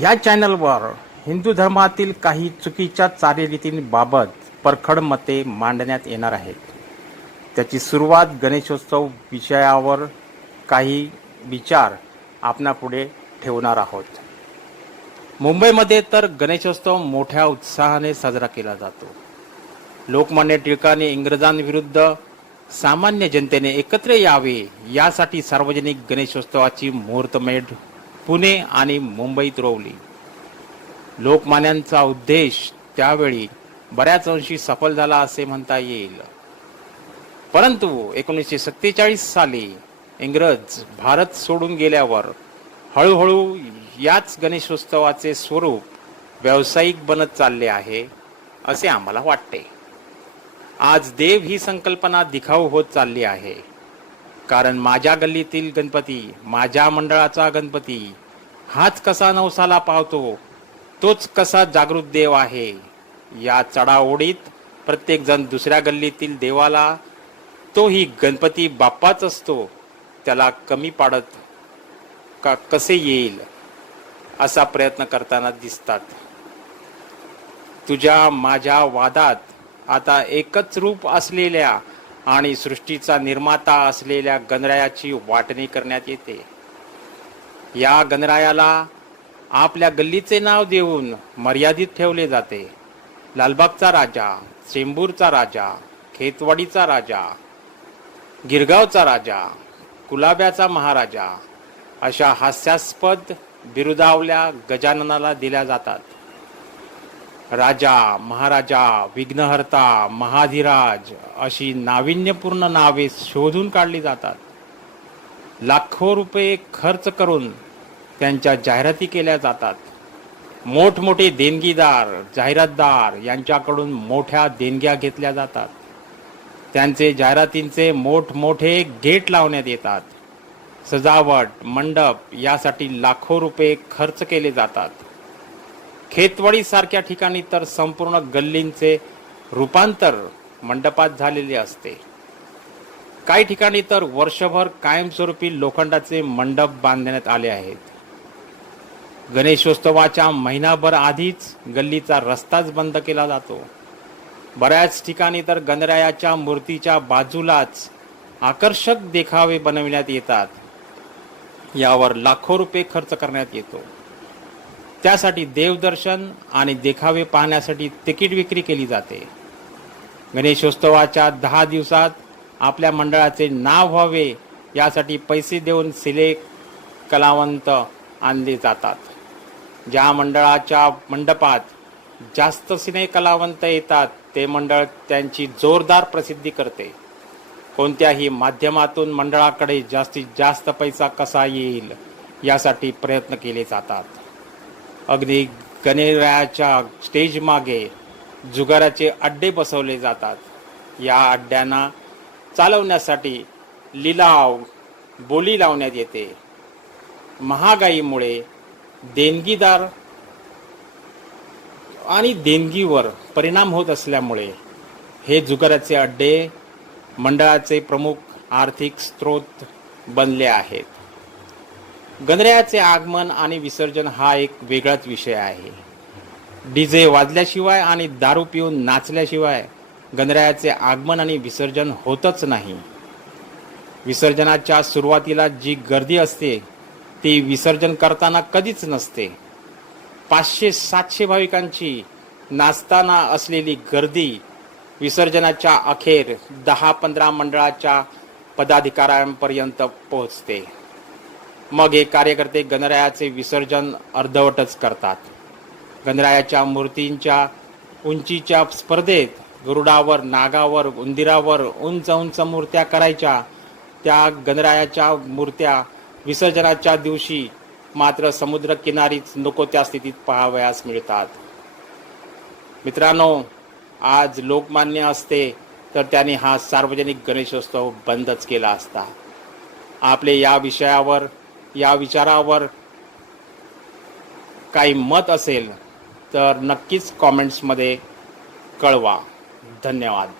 या चॅनलवर हिंदू धर्मातील काही चुकीच्या चालीरीतींबाबत परखड मते मांडण्यात येणार आहेत. त्याची सुरुवात गणेशोत्सव विषयावर काही विचार आपणापुढे ठेवणार आहोत. मुंबईमध्ये तर गणेशोत्सव मोठ्या उत्साहाने साजरा केला जातो. लोकमान्य टिळकांनी इंग्रजांविरुद्ध सामान्य जनतेने एकत्र यावे यासाठी सार्वजनिक गणेशोत्सवाची मुहूर्तमेढ पुणे आणि मुंबईत रोवली. लोकमान्यांचा उद्देश त्यावेळी बऱ्याच अंशी सफल झाला असे म्हणता येईल. परंतु 1947 साली इंग्रज भारत सोडून गेल्यावर हळूहळू याच गणेशोत्सवाचे स्वरूप व्यावसायिक बनत चालले आहे असे आम्हाला वाटते. आज देव ही संकल्पना दिखाऊ होत चालली आहे. कारण माझ्या गल्लीतील गणपती, माझ्या मंडळाचा गणपती हाच कसा नवसाला पावतो, तोच कसा जागृत देव आहे, या चढाओढीत प्रत्येक जण दुसऱ्या गल्लीतील देवाला तोही गणपती बाप्पाच असतो त्याला कमी पाडत का कसे येईल असा प्रयत्न करताना दिसतात. तुझ्या माझ्या वादात आता एकच रूप असलेल्या आणि सृष्टीचा निर्माता असलेल्या गणरायाची वाटणी करण्यात येते. या गणरायाला आपल्या गल्लीचे नाव देऊन मर्यादित ठेवले जाते. लालबागचा राजा, चेंबूरचा राजा, खेतवाडीचा राजा, गिरगावचा राजा, कुलाब्याचा महाराजा अशा हास्यास्पद बिरुदावल्या गजाननाला दिल्या जातात. राजा, महाराजा, विघ्नहर्ता, महाधिराज अशी नाविन्यपूर्ण नावे शोधून काढली जातात. लाखो रुपये खर्च करून त्यांच्या जाहिराती केल्या जातात. मोठमोठे देणगीदार, जाहिरातदार यांच्याकडून मोठ्या देणग्या घेतल्या जातात. त्यांचे जाहिरातींचे मोठमोठे गेट लावण्यात येतात. सजावट, मंडप यासाठी लाखो रुपये खर्च केले जातात. खेतवाडी सारख्या ठिकाणी तर संपूर्ण गल्लींचे रूपांतर मंडपात झालेले असते. काही ठिकाणी तर वर्षभर कायमस्वरूपी लोखंडाचे मंडप बांधण्यात आले आहेत. गणेशोत्सवाच्या महिनाभर आधीच गल्लीचा रस्ताच बंद केला जातो. बऱ्याच ठिकाणी तर गणरायाच्या मूर्तीच्या बाजूलाच आकर्षक देखावे बनविण्यात येतात. यावर लाखो रुपये खर्च करण्यात येतो. त्यासाठी देवदर्शन आणि देखावे पाहण्यासाठी तिकीट विक्री केली जाते. गणेशोत्सवाच्या 10 दिवसात आपल्या मंडळाचे नाव व्हावे यासाठी पैसे देऊन सिने कलावंत आणले जातात. ज्या मंडळाच्या मंडपात जास्त सिने कलावंत येतात ते मंडळ त्यांची जोरदार प्रसिद्धी करते. कोणत्याही माध्यमातून मंडळाकडे जास्तीत जास्त पैसा कसा येईल यासाठी प्रयत्न केले जातात. अगदी गणरायाच्या स्टेज मागे जुगाराचे अड्डे बसवले जातात. या अड्ड्यांना चालवण्यासाठी लिलाव बोली लावण्यात येते. महागाईमुळे देणगीदार आणि देणगीवर परिणाम होत असल्यामुळे हे जुगाराचे अड्डे मंडळाचे प्रमुख आर्थिक स्रोत बनले आहेत. गणरायाचे आगमन आणि विसर्जन हा एक वेगळाच विषय आहे. डीजे वाजल्याशिवाय आणि दारू पिऊन नाचल्याशिवाय गणरायाचे आगमन आणि विसर्जन होतच नाही. विसर्जनाच्या सुरुवातीला जी गर्दी असते ती विसर्जन करताना कधीच नसते. 500-700 भाविकांची नाचताना असलेली गर्दी विसर्जनाच्या अखेर 10-15 मंडळाच्या पदाधिकाऱ्यांपर्यंत पोहोचते. मग हे कार्यकर्ते गणरायाचे विसर्जन अर्धवटच करतात. गणरायाच्या मूर्तींच्या उंचीच्या स्पर्धेत गरुडावर, नागावर, उंदीरावर उंच उंच मूर्त्या करायच्या. त्या गणरायाच्या मूर्त्या विसर्जनाच्या दिवशी मात्र समुद्रकिनारीच नको त्या स्थितीत पाहावयास मिळतात. मित्रांनो, आज लोकमान्य असते तर त्यांनी हा सार्वजनिक गणेशोत्सव बंदच केला असता. आपले या विषयावर, या विचारावर काही मत असेल तर नक्कीच कॉमेंट्समध्ये कळवा. धन्यवाद.